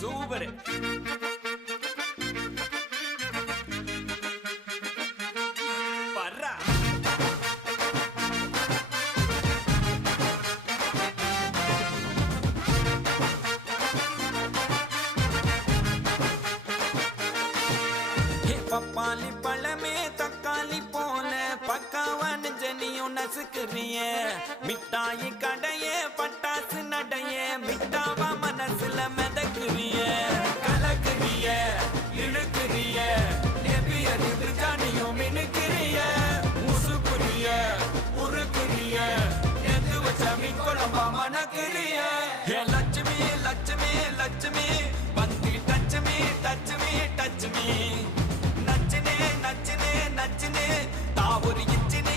Super. பர்றா பப்பாளி பழமே தக்காளி போல பக்காவான ஜனியும் நசுக்குறிய மிட்டாயி கடையே பட்டாசு நடைய மிட்டாவா மனசுல மிதக்குறிய கலக்குறிய இழுக்குறிய நெபியறிவு ஜானியும் மினுக்குறிய முசுக்குறிய உருக்குறிய எது வச்ச மீன் குழம்பா மணக்குறிய லட்சுமி லட்சுமி லட்சுமி வந்து டச்சுமி டச்சுமி டச்சுமி நச்சனே நச்சனே நச்சனே தாவூர் இச்சனே